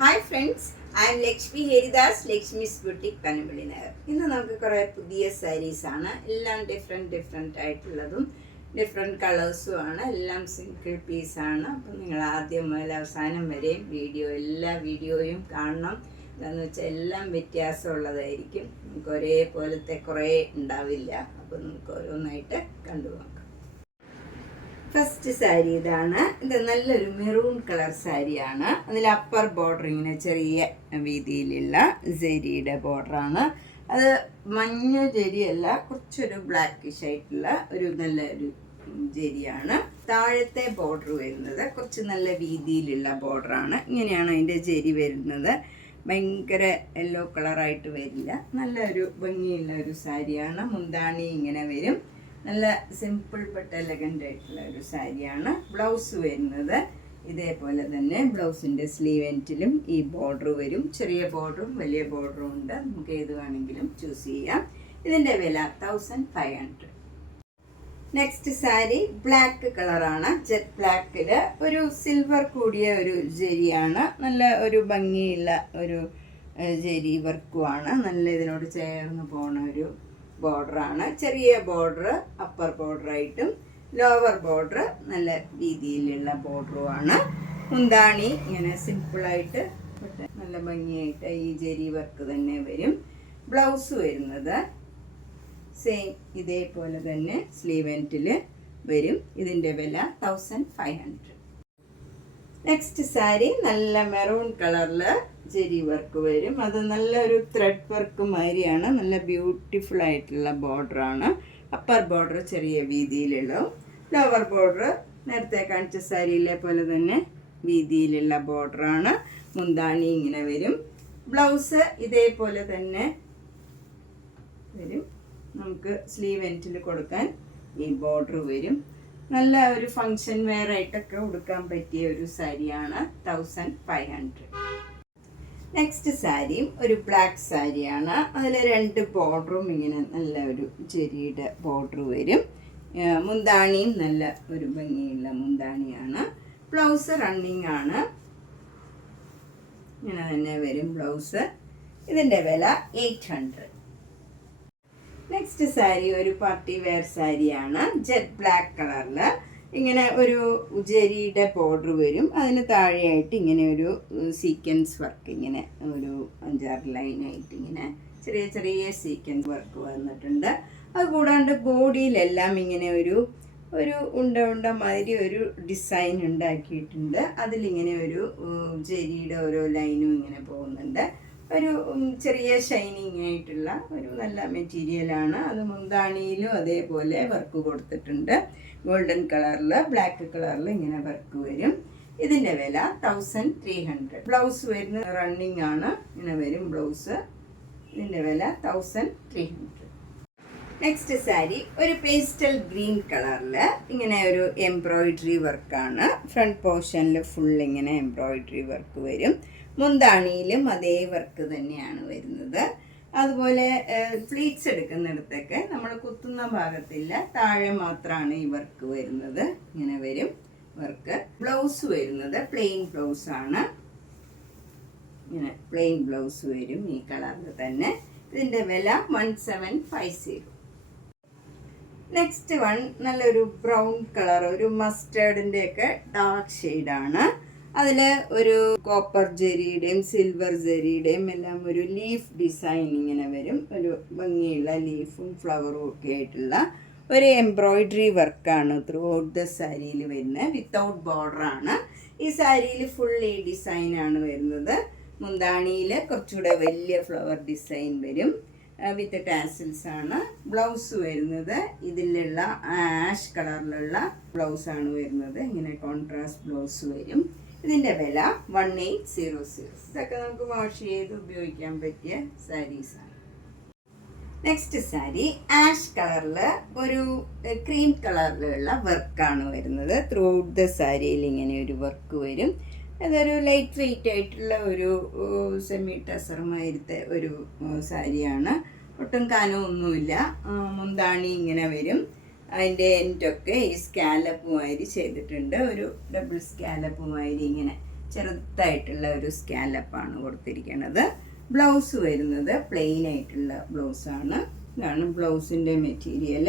Hi friends, I M Lakshmi Haridas, Lakshmi's boutique Panampilly Nagar. ഇന്ന് നമുക്ക് കുറേ പുതിയ സാരീസാണ്. എല്ലാം ഡിഫറെൻ്റ് ആയിട്ടുള്ളതും ഡിഫറെൻറ്റ് കളേഴ്സും ആണ്. എല്ലാം സിംഗിൾ പീസാണ്. അപ്പം നിങ്ങൾ ആദ്യം മുതൽ അവസാനം വരെയും എല്ലാ വീഡിയോയും കാണണം. എന്താണെന്ന് വെച്ചാൽ എല്ലാം വ്യത്യാസമുള്ളതായിരിക്കും. നമുക്ക് ഒരേപോലത്തെ കുറേ ഉണ്ടാവില്ല. അപ്പോൾ നമുക്ക് ഓരോന്നായിട്ട് കണ്ടുപോകാം. ഫസ്റ്റ് സാരി ഇതാണ്. ഇത് നല്ലൊരു മെറൂൺ കളർ സാരിയാണ്. അതിൽ അപ്പർ ബോർഡർ ഇങ്ങനെ ചെറിയ വീതിയിലുള്ള ജെരിയുടെ ബോർഡറാണ്. അത് മഞ്ഞ ജെരിയല്ല, കുറച്ചൊരു ബ്ലാക്കിഷ് ആയിട്ടുള്ള ഒരു നല്ലൊരു ജെരിയാണ്. താഴത്തെ ബോർഡർ വരുന്നത് കുറച്ച് നല്ല വീതിയിലുള്ള ബോർഡറാണ്. ഇങ്ങനെയാണ് അതിൻ്റെ ജെരി വരുന്നത്. ഭയങ്കര യെല്ലോ കളറായിട്ട് വരില്ല. നല്ലൊരു ഭംഗിയുള്ള ഒരു സാരിയാണ്. മുന്താണി ഇങ്ങനെ വരും. നല്ല സിമ്പിൾ ബട്ട് എലഗൻ്റ് ആയിട്ടുള്ള ഒരു സാരിയാണ്. ബ്ലൗസ് വരുന്നത് ഇതേപോലെ തന്നെ. ബ്ലൗസിൻ്റെ സ്ലീവ് എൻഡിലും ഈ ബോർഡർ വരും. ചെറിയ ബോർഡറും വലിയ ബോർഡറും ഉണ്ട്. നമുക്ക് ഏത് വേണമെങ്കിലും ചൂസ് ചെയ്യാം. ഇതിൻ്റെ വില 1500. നെക്സ്റ്റ് സാരി ബ്ലാക്ക് കളറാണ്. ജെറ്റ് ബ്ലാക്കിൽ ഒരു സിൽവർ കൂടിയ ഒരു ജെരിയാണ്. നല്ല ഒരു ഭംഗിയുള്ള ഒരു ജെരി വർക്കുമാണ്. നല്ല ഇതിനോട് ചേർന്ന് പോണ ഒരു ബോർഡറാണ്. ചെറിയ ബോർഡർ അപ്പർ ബോർഡറായിട്ടും ലോവർ ബോർഡർ നല്ല രീതിയിലുള്ള ബോർഡറുമാണ്. മുന്താണി ഇങ്ങനെ സിമ്പിളായിട്ട് നല്ല ഭംഗിയായിട്ട് ഈ ജെരി വർക്ക് തന്നെ വരും. ബ്ലൗസ് വരുന്നത് സെയിം ഇതേപോലെ തന്നെ സ്ലീവ് എൻഡിൽ വരും. ഇതിൻ്റെ വില 1500. നെക്സ്റ്റ് സാരി നല്ല മെറൂൺ കളറിൽ ജെരി വർക്ക് വരും. അത് നല്ലൊരു ത്രെഡ് വർക്ക് മാതിരിയാണ്. നല്ല ബ്യൂട്ടിഫുൾ ആയിട്ടുള്ള ബോർഡറാണ്. അപ്പർ ബോർഡർ ചെറിയ വീതിയിലുള്ള, ലോവർ ബോർഡർ നേരത്തെ കാണിച്ച സാരിയിലെ പോലെ തന്നെ വീതിയിലുള്ള ബോർഡറാണ്. മുന്താണി ഇങ്ങനെ വരും. ബ്ലൗസ് ഇതേപോലെ തന്നെ വരും. നമുക്ക് സ്ലീവ് എൻഡിൽ കൊടുക്കാൻ ഈ ബോർഡർ വരും. നല്ല ഒരു ഫങ്ഷൻ വെയർ ആയിട്ടൊക്കെ ഉടുക്കാൻ പറ്റിയ ഒരു സാരിയാണ്. 1500. നെക്സ്റ്റ് സാരിയും ഒരു ബ്ലാക്ക് സാരിയാണ്. അതിൽ 2 ബോർഡറും ഇങ്ങനെ നല്ല ഒരു ചെറിയുടെ ബോർഡർ വരും. മുന്താണിയും നല്ല ഒരു ഭംഗിയുള്ള മുന്താണിയാണ്. ബ്ലൗസ് റണ്ണിങ് ആണ്. ഇങ്ങനെ തന്നെ വരും ബ്ലൗസ്. ഇതിൻ്റെ വില 800. നെക്സ്റ്റ് സാരി ഒരു പാർട്ടി വെയർ സാരിയാണ്. ജെറ്റ് ബ്ലാക്ക് കളറിൽ ഇങ്ങനെ ഒരു ജെരിയുടെ ബോർഡർ വരും. അതിന് താഴെയായിട്ട് ഇങ്ങനെ ഒരു സീക്വൻസ് വർക്ക്, ഇങ്ങനെ ഒരു 5-6 ലൈനായിട്ട് ഇങ്ങനെ ചെറിയ ചെറിയ സീക്വൻസ് വർക്ക് വന്നിട്ടുണ്ട്. അതുകൂടാണ്ട് ബോഡിയിലെല്ലാം ഇങ്ങനെ ഒരു ഉണ്ട മാതിരി ഒരു ഡിസൈൻ ഉണ്ടാക്കിയിട്ടുണ്ട്. അതിലിങ്ങനെ ഒരു ജെരിയുടെ ഓരോ ലൈനും ഇങ്ങനെ പോകുന്നുണ്ട്. ഒരു ചെറിയ ഷൈനിങ് ആയിട്ടുള്ള ഒരു നല്ല മെറ്റീരിയലാണ്. അത് മുന്താണിയിലും അതേപോലെ വർക്ക് കൊടുത്തിട്ടുണ്ട്. ഗോൾഡൻ കളറിൽ ബ്ലാക്ക് കളറിൽ ഇങ്ങനെ വർക്ക് വരും. ഇതിൻ്റെ വില 1300. ബ്ലൗസ് വരുന്ന റണ്ണിങ് ആണ്. ഇങ്ങനെ വരും ബ്ലൗസ്. ഇതിൻ്റെ വില 1300. നെക്സ്റ്റ് സാരി ഒരു പേസ്റ്റൽ ഗ്രീൻ കളറിൽ ഇങ്ങനെ ഒരു എംബ്രോയിഡറി വർക്കാണ്. ഫ്രണ്ട് പോർഷനിൽ ഫുൾ ഇങ്ങനെ എംബ്രോയിഡറി വർക്ക് വരും. മുന്താണിയിലും അതേ വർക്ക് തന്നെയാണ് വരുന്നത്. അതുപോലെ ഫ്ലീറ്റ്സ് എടുക്കുന്നിടത്തൊക്കെ നമ്മൾ കുത്തുന്ന ഭാഗത്തില്ല, താഴെ മാത്രമാണ് ഈ വർക്ക് വരുന്നത്. ഇങ്ങനെ വരും വർക്ക്. ബ്ലൗസ് വരുന്നത് പ്ലെയിൻ ബ്ലൗസ് ആണ്. ഇങ്ങനെ പ്ലെയിൻ ബ്ലൗസ് വരും ഈ കളറിൽ തന്നെ. ഇതിൻ്റെ വില 1750. നെക്സ്റ്റ് വൺ നല്ലൊരു ബ്രൗൺ കളർ, ഒരു മസ്റ്റേർഡിൻ്റെ ഒക്കെ ഡാർക്ക് ഷെയ്ഡാണ്. അതിൽ ഒരു കോപ്പർ ജെരിയുടെയും സിൽവർ ജെരിയുടെയും എല്ലാം ഒരു ലീഫ് ഡിസൈൻ ഇങ്ങനെ വരും. ഒരു ഭംഗിയുള്ള ലീഫും ഫ്ലവറും ഒക്കെ ആയിട്ടുള്ള ഒരു എംബ്രോയിഡറി വർക്കാണ് ത്രൂ ഔട്ട് ദ സാരിയിൽ വരുന്നത്. വിത്തൗട്ട് ബോർഡറാണ്. ഈ സാരിയിൽ ഫുൾ ഈ ഡിസൈനാണ് വരുന്നത്. മുന്താണിയിൽ കുറച്ചുകൂടെ വലിയ ഫ്ലവർ ഡിസൈൻ വരും. വിത്ത് ടാസിൽസ് ആണ്. ബ്ലൗസ് വരുന്നത് ഇതിലുള്ള ആഷ് കളറിലുള്ള ബ്ലൗസാണ് വരുന്നത്. ഇങ്ങനെ കോൺട്രാസ്റ്റ് ബ്ലൗസ് വരും. ഇതിൻ്റെ വില 1800. ഇതൊക്കെ നമുക്ക് വാഷ് ചെയ്ത് ഉപയോഗിക്കാൻ പറ്റിയ സാരീസാണ്. നെക്സ്റ്റ് സാരി ആഷ് കളറിൽ ഒരു ക്രീം കളറിലുള്ള വർക്കാണ് വരുന്നത്. ത്രൂ ഔട്ട് ദ സാരിയിൽ ഇങ്ങനെ ഒരു വർക്ക് വരും. അതൊരു ലൈറ്റ് വെയിറ്റ് ആയിട്ടുള്ള ഒരു സെമി ടസറുമായിരുത്തെ ഒരു സാരിയാണ്. ഒട്ടും കനമൊന്നുമില്ല. മുന്താണി ഇങ്ങനെ വരും. അതിൻ്റെ എൻഡൊക്കെ ഈ സ്കാലപ്പ് മാതിരി ചെയ്തിട്ടുണ്ട്. ഒരു ഡബിൾ സ്കാലപ്പ് മാതിരി ഇങ്ങനെ ചെറുതായിട്ടുള്ള ഒരു സ്കാലപ്പാണ് കൊടുത്തിരിക്കുന്നത്. ബ്ലൗസ് വരുന്നത് പ്ലെയിൻ ആയിട്ടുള്ള ബ്ലൗസാണ്. ഇതാണ് ബ്ലൗസിൻ്റെ മെറ്റീരിയൽ.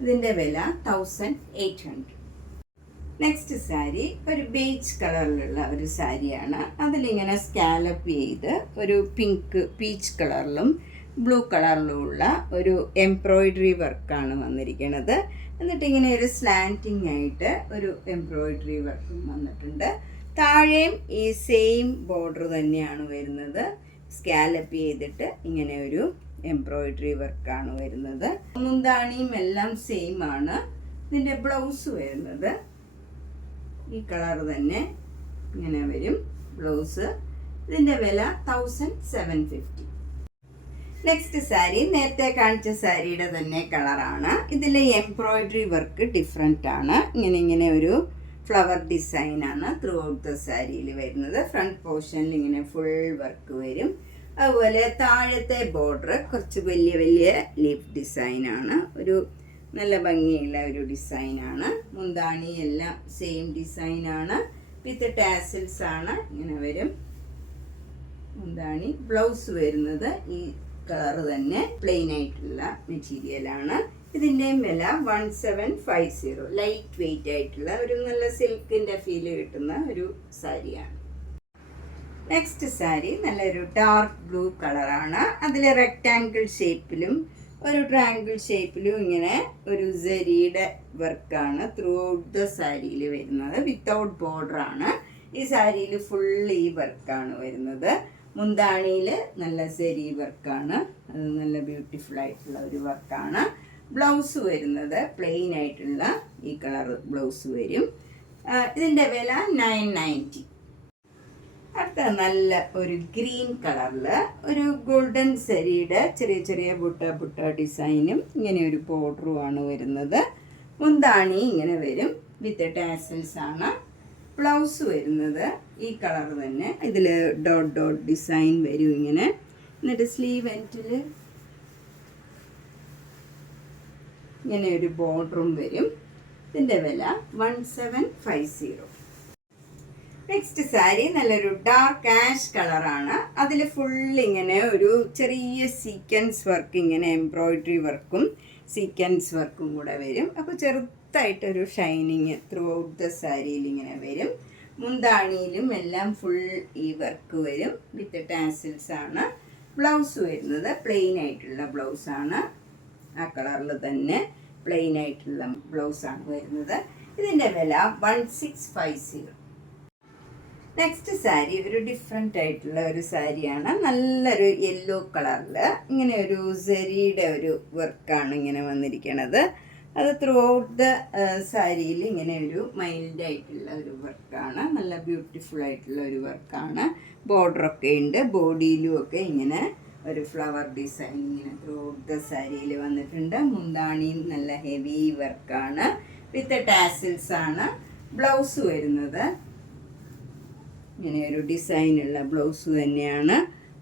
ഇതിൻ്റെ വില 1800. നെക്സ്റ്റ് സാരി ഒരു ബേജ് കളറിലുള്ള ഒരു സാരിയാണ്. അതിലിങ്ങനെ സ്കാലപ്പ് ചെയ്ത് ഒരു പിങ്ക് പീച്ച് കളറിലും ബ്ലൂ കളറിലുമുള്ള ഒരു എംബ്രോയിഡറി വർക്കാണ് വന്നിരിക്കുന്നത്. എന്നിട്ട് ഇങ്ങനെ ഒരു സ്ലാൻറ്റിങ് ആയിട്ട് ഒരു എംബ്രോയിഡറി വർക്കും വന്നിട്ടുണ്ട്. താഴെയും ഈ സെയിം ബോർഡർ തന്നെയാണ് വരുന്നത്. സ്കാലപ്പ് ചെയ്തിട്ട് ഇങ്ങനെ ഒരു എംബ്രോയിഡറി വർക്കാണ് വരുന്നത്. മുന്താണിയും എല്ലാം സെയിം ആണ്. ഇതിൻ്റെ ബ്ലൗസ് വരുന്നത് ഈ കളർ തന്നെ ഇങ്ങനെ വരും ബ്ലൗസ്. ഇതിൻ്റെ വില 1750. നെക്സ്റ്റ് സാരി നേരത്തെ കാണിച്ച സാരിയുടെ തന്നെ കളറാണ്. ഇതിലെ എംബ്രോയിഡറി വർക്ക് ഡിഫറെൻ്റ് ആണ്. ഇങ്ങനെ ഒരു ഫ്ലവർ ഡിസൈനാണ് ത്രൂ ഔട്ട് ദ സാരിയിൽ വരുന്നത്. ഫ്രണ്ട് പോർഷനിൽ ഇങ്ങനെ ഫുൾ വർക്ക് വരും. അതുപോലെ താഴത്തെ ബോർഡർ കുറച്ച് വലിയ ലീഫ് ഡിസൈനാണ്. ഒരു നല്ല ഭംഗിയുള്ള ഒരു ഡിസൈനാണ്. മുന്താണി എല്ലാം സെയിം ഡിസൈനാണ്. വിത്ത് ടാസിൽസ് ആണ്. ഇങ്ങനെ വരും മുന്താണി. ബ്ലൗസ് വരുന്നത് ഈ കളർ തന്നെ പ്ലെയിൻ ആയിട്ടുള്ള മെറ്റീരിയലാണ്. ഇതിൻ്റെയും വില 1750. ലൈറ്റ് വെയിറ്റ് ആയിട്ടുള്ള ഒരു നല്ല സിൽക്കിൻ്റെ ഫീല് കിട്ടുന്ന ഒരു സാരിയാണ്. നെക്സ്റ്റ് സാരി നല്ലൊരു ഡാർക്ക് ബ്ലൂ കളറാണ്. അതിൽ റെക്റ്റാങ്കിൾ ഷേപ്പിലും ഒരു ട്രയാങ്കിൾ ഷേപ്പിലും ഇങ്ങനെ ഒരു ജരിയുടെ വർക്കാണ് ത്രൂ ഔട്ട് ദ സാരിയിൽ വരുന്നത്. വിത്തൗട്ട് ബോർഡറാണ്. ഈ സാരിയിൽ ഫുൾ ഈ വർക്കാണ് വരുന്നത്. മുന്താണിയിൽ നല്ല സെരി വർക്കാണ്. അത് നല്ല ബ്യൂട്ടിഫുൾ ആയിട്ടുള്ള ഒരു വർക്കാണ്. ബ്ലൗസ് വരുന്നത് പ്ലെയിൻ ആയിട്ടുള്ള ഈ കളർ ബ്ലൗസ് വരും. ഇതിൻ്റെ വില 990. അടുത്ത നല്ല ഒരു ഗ്രീൻ കളറിൽ ഒരു ഗോൾഡൻ സെരിയുടെ ചെറിയ ബുട്ട ഡിസൈനും ഇങ്ങനെ ഒരു ബോർഡറുമാണ് വരുന്നത്. മുന്താണി ഇങ്ങനെ വരും വിത്ത് ടാസൽസ് ആണ്. ബ്ലൗസ് വരുന്നത് ഈ കളർ തന്നെ. ഇതിൽ ഡോട്ട് ഡിസൈൻ വരും ഇങ്ങനെ. എന്നിട്ട് സ്ലീവ് എൻഡിൽ ഇങ്ങനെ ഒരു ബോർഡറും വരും. ഇതിൻ്റെ വില 1750. നെക്സ്റ്റ് സാരി നല്ലൊരു ഡാർക്ക് ആഷ് കളറാണ്. അതിൽ ഫുൾ ഇങ്ങനെ ഒരു ചെറിയ സീക്വൻസ് വർക്ക്, ഇങ്ങനെ എംബ്രോയിഡറി വർക്കും സീക്വൻസ് വർക്കും കൂടെ വരും. അപ്പോൾ ചെറുതായിട്ടൊരു ഷൈനിങ് ത്രൂ ഔട്ട് ദ സാരിയിൽ ഇങ്ങനെ വരും. മുന്താണിയിലും എല്ലാം ഫുൾ ഈ വർക്ക് വരും വിത്ത് ടാസിൽസ് ആണ്. ബ്ലൗസ് വരുന്നത് പ്ലെയിൻ ആയിട്ടുള്ള ബ്ലൗസാണ്. ആ കളറിൽ തന്നെ പ്ലെയിൻ ആയിട്ടുള്ള ബ്ലൗസാണ് വരുന്നത്. ഇതിൻ്റെ വില 1650. നെക്സ്റ്റ് സാരി ഒരു ഡിഫറെൻ്റ് ആയിട്ടുള്ള ഒരു സാരിയാണ്. നല്ലൊരു യെല്ലോ കളറിൽ ഇങ്ങനെ ഒരു സെരിയുടെ ഒരു വർക്കാണ് ഇങ്ങനെ വന്നിരിക്കുന്നത്. അത് ത്രൂ ഔട്ട് ദ സാരിയിൽ ഇങ്ങനെ ഒരു മൈൽഡ് ആയിട്ടുള്ള ഒരു വർക്കാണ്. നല്ല ബ്യൂട്ടിഫുൾ ആയിട്ടുള്ള ഒരു വർക്കാണ്. ബോർഡറൊക്കെ ഉണ്ട്. ബോഡിയിലും ഒക്കെ ഇങ്ങനെ ഒരു ഫ്ലവർ ഡിസൈൻ ഇങ്ങനെ ത്രൂ ഔട്ട് ദ സാരിയിൽ വന്നിട്ടുണ്ട്. മുന്താണിയും നല്ല ഹെവി വർക്കാണ് വിത്ത് ടാസിൽസ് ആണ്. ബ്ലൗസ് വരുന്നത് ഇങ്ങനെ ഒരു ഡിസൈനുള്ള ബ്ലൗസ് തന്നെയാണ്.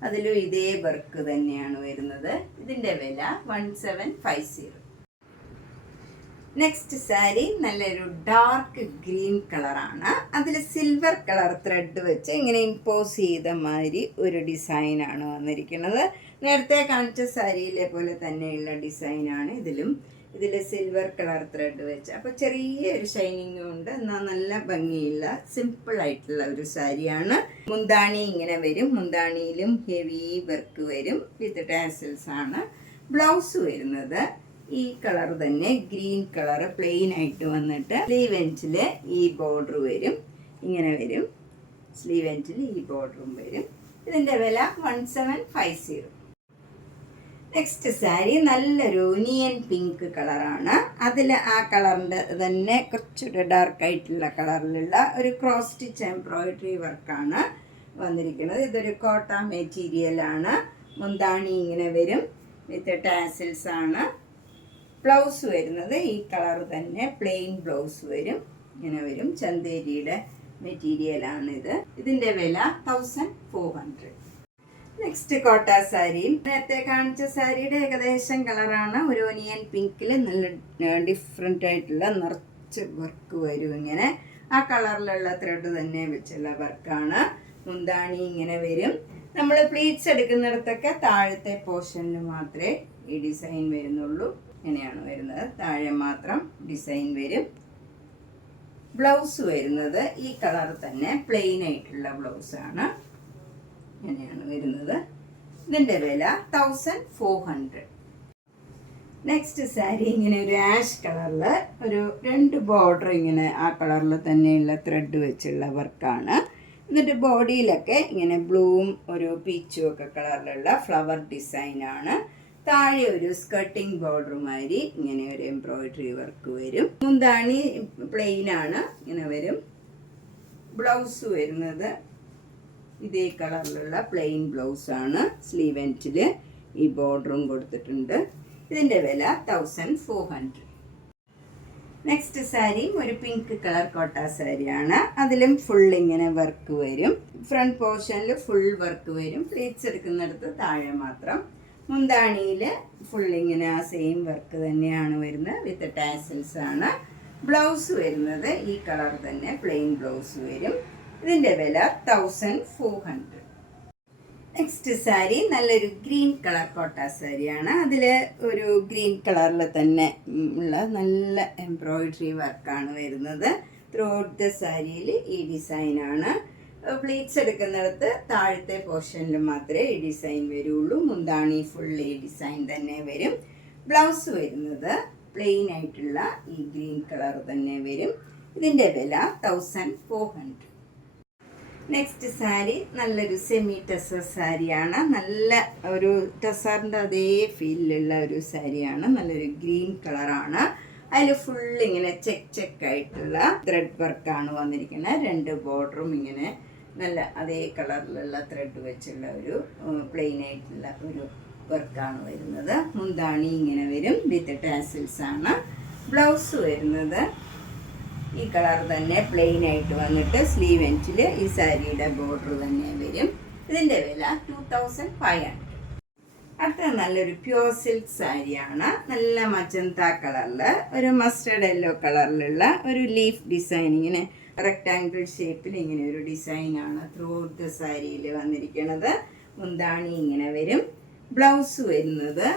അതിലും ഇതേ വർക്ക് തന്നെയാണ് വരുന്നത്. ഇതിൻ്റെ വില 1750. നെക്സ്റ്റ് സാരി നല്ലൊരു ഡാർക്ക് ഗ്രീൻ കളറാണ്. അതിൽ സിൽവർ കളർ ത്രെഡ് വെച്ച് ഇങ്ങനെ ഇമ്പോസ് ചെയ്ത മാതിരി ഒരു ഡിസൈനാണ് വന്നിരിക്കുന്നത്. നേരത്തെ കാണിച്ച സാരിയിലെ പോലെ തന്നെയുള്ള ഡിസൈനാണ് ഇതിലും. ഇതിൽ സിൽവർ കളർ ത്രെഡ് വെച്ച് അപ്പോൾ ചെറിയൊരു ഷൈനിങ്ങും ഉണ്ട്. എന്നാൽ നല്ല ഭംഗിയുള്ള സിമ്പിളായിട്ടുള്ള ഒരു സാരിയാണ്. മുന്താണി ഇങ്ങനെ വരും. മുന്താണിയിലും ഹെവി വർക്ക് വരും വിത്ത് ടാസിൽസ് ആണ്. ബ്ലൗസ് വരുന്നത് ഈ കളർ തന്നെ ഗ്രീൻ കളർ പ്ലെയിൻ ആയിട്ട് വന്നിട്ട് സ്ലീവ് എൻഡിൽ ഈ ബോർഡർ വരും. ഇങ്ങനെ വരും. സ്ലീവ് എൻഡിൽ ഈ ബോർഡറും വരും. ഇതിൻ്റെ വില 1750. നെക്സ്റ്റ് സാരി നല്ലൊരു ഒനിയൻ പിങ്ക് കളറാണ്. അതിൽ ആ കളറിൻ്റെ തന്നെ കുറച്ചുകൂടെ ഡാർക്കായിട്ടുള്ള കളറിലുള്ള ഒരു ക്രോസ് സ്റ്റിച്ച് എംബ്രോയിഡറി വർക്കാണ് വന്നിരിക്കുന്നത്. ഇതൊരു കോട്ട മെറ്റീരിയലാണ്. മുന്താണി ഇങ്ങനെ വരും വിത്ത് ടാസിൽസ് ആണ്. ബ്ലൗസ് വരുന്നത് ഈ കളർ തന്നെ പ്ലെയിൻ ബ്ലൗസ് വരും. ഇങ്ങനെ വരും. ചന്തേരിയുടെ മെറ്റീരിയലാണിത്. ഇതിൻ്റെ വില 1400. നെക്സ്റ്റ് കോട്ട സാരി. നേരത്തെ കാണിച്ച സാരിയുടെ ഏകദേശം കളറാണ്. ഒരു ഒനിയൻ പിങ്കിൽ നല്ല ഡിഫറെൻ്റ് ആയിട്ടുള്ള നിറച്ച് വർക്ക് വരും. ഇങ്ങനെ ആ കളറിലുള്ള ത്രെഡ് തന്നെ വെച്ചുള്ള വർക്കാണ്. മുന്താണി ഇങ്ങനെ വരും. നമ്മൾ പ്ലീറ്റ്സ് എടുക്കുന്നിടത്തൊക്കെ താഴത്തെ പോർഷനിൽ മാത്രമേ ഈ ഡിസൈൻ വരുന്നുള്ളൂ. ഇങ്ങനെയാണ് വരുന്നത്, താഴെ മാത്രം ഡിസൈൻ വരും. ബ്ലൗസ് വരുന്നത് ഈ കളർ തന്നെ പ്ലെയിൻ ആയിട്ടുള്ള ബ്ലൗസാണ്. ഇങ്ങനെയാണ് വരുന്നത്. ഇതിൻ്റെ വില 1400. നെക്സ്റ്റ് സാരി ഇങ്ങനെ ഒരു ആഷ് കളറിൽ ഒരു 2 ബോർഡർ ഇങ്ങനെ ആ കളറിൽ തന്നെയുള്ള ത്രെഡ് വെച്ചുള്ള വർക്കാണ്. എന്നിട്ട് ബോഡിയിലൊക്കെ ഇങ്ങനെ ബ്ലൂവും ഒരു പീച്ചും ഒക്കെ കളറിലുള്ള ഫ്ലവർ ഡിസൈനാണ്. താഴെ ഒരു സ്കർട്ടിങ് ബോർഡർ മാതിരി ഇങ്ങനെ ഒരു എംബ്രോയിഡറി വർക്ക് വരും. മുന്താണി പ്ലെയിൻ ആണ്, ഇങ്ങനെ വരും. ബ്ലൗസ് വരുന്നത് ഇതേ കളറിലുള്ള പ്ലെയിൻ ബ്ലൗസാണ്. സ്ലീവ് എൻഡിൽ ഈ ബോർഡറും കൊടുത്തിട്ടുണ്ട്. ഇതിൻ്റെ വില 1400. നെക്സ്റ്റ് സാരി ഒരു പിങ്ക് കളർ കോട്ട സാരിയാണ്. അതിലും ഫുൾ ഇങ്ങനെ വർക്ക് വരും. ഫ്രണ്ട് പോർഷനിൽ ഫുൾ വർക്ക് വരും. പ്ലീറ്റ്സ് എടുക്കുന്നിടത്ത് താഴെ മാത്രം. മുന്താണിയിൽ ഫുൾ ഇങ്ങനെ ആ സെയിം വർക്ക് തന്നെയാണ് വരുന്നത്, വിത്ത് ടാസൽസ് ആണ്. ബ്ലൗസ് വരുന്നത് ഈ കളർ തന്നെ പ്ലെയിൻ ബ്ലൗസ് വരും. ഇതിൻ്റെ വില 1400. നെക്സ്റ്റ് സാരി നല്ലൊരു ഗ്രീൻ കളർ കോട്ട സാരിയാണ്. അതിൽ ഒരു ഗ്രീൻ കളറിൽ തന്നെ ഉള്ള നല്ല എംബ്രോയിഡറി വർക്കാണ് വരുന്നത്. ത്രൂ ഔട്ട് ദ സാരിയിൽ ഈ ഡിസൈനാണ്. പ്ലീറ്റ്സ് എടുക്കുന്നിടത്ത് താഴത്തെ പോർഷനിൽ മാത്രമേ ഈ ഡിസൈൻ വരുള്ളൂ. മുന്താണി ഫുൾ ഈ ഡിസൈൻ തന്നെ വരും. ബ്ലൗസ് വരുന്നത് പ്ലെയിൻ ആയിട്ടുള്ള ഈ ഗ്രീൻ കളർ തന്നെ വരും. ഇതിൻ്റെ വില 1400. നെക്സ്റ്റ് സാരി നല്ലൊരു സെമി ടെസർ സാരിയാണ്. നല്ല ഒരു ടെസറിൻ്റെ അതേ ഫീലിലുള്ള ഒരു സാരിയാണ്. നല്ലൊരു ഗ്രീൻ കളറാണ്. അതിൽ ഫുൾ ഇങ്ങനെ ചെക്ക് ആയിട്ടുള്ള ത്രെഡ് വർക്കാണ് വന്നിരിക്കുന്നത്. 2 ബോർഡറും ഇങ്ങനെ നല്ല അതേ കളറിലുള്ള ത്രെഡ് വെച്ചുള്ള ഒരു പ്ലെയിൻ ആയിട്ടുള്ള ഒരു വർക്കാണ് വരുന്നത്. മുന്താണി ഇങ്ങനെ വരും, വിത്ത് ടാസിൽസ് ആണ്. ബ്ലൗസ് വരുന്നത് ഈ കളർ തന്നെ പ്ലെയിൻ ആയിട്ട് വന്നിട്ട് സ്ലീവ് എൻഡിൽ ഈ സാരിയുടെ ബോർഡർ തന്നെ വരും. ഇതിൻ്റെ വില 2500. അടുത്ത നല്ലൊരു പ്യൂർ സിൽക്ക് സാരിയാണ്. നല്ല മജന്ത കളറിൽ ഒരു മസ്റ്റർഡ് യെല്ലോ കളറിലുള്ള ഒരു ലീഫ് ഡിസൈൻ, ഇങ്ങനെ റെക്ടാങ്കിൾ ഷേപ്പിൽ ഇങ്ങനെ ഒരു ഡിസൈനാണ് ത്രൂ ഔട്ട് ദ സാരിയിൽ വന്നിരിക്കുന്നത്. മുന്താണി ഇങ്ങനെ വരും. ബ്ലൗസ് വരുന്നത്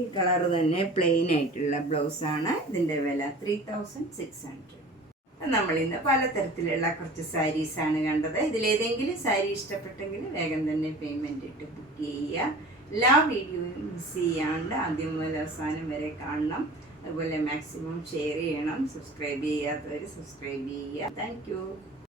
ഈ കളർ തന്നെ പ്ലെയിൻ ആയിട്ടുള്ള ബ്ലൗസാണ്. ഇതിൻ്റെ വില 3600. നമ്മളിന്ന് പലതരത്തിലുള്ള കുറച്ച് സാരീസാണ് കണ്ടത്. ഇതിലേതെങ്കിലും സാരി ഇഷ്ടപ്പെട്ടെങ്കിൽ വേഗം തന്നെ പേയ്മെൻറ്റ് ഇട്ട് ബുക്ക് ചെയ്യുക. എല്ലാ വീഡിയോയും മിസ് ചെയ്യാണ്ട് ആദ്യം മുതൽ അവസാനം വരെ കാണണം. അതുപോലെ മാക്സിമം ഷെയർ ചെയ്യണം. സബ്സ്ക്രൈബ് ചെയ്യാത്തവർ സബ്സ്ക്രൈബ് ചെയ്യുക. താങ്ക്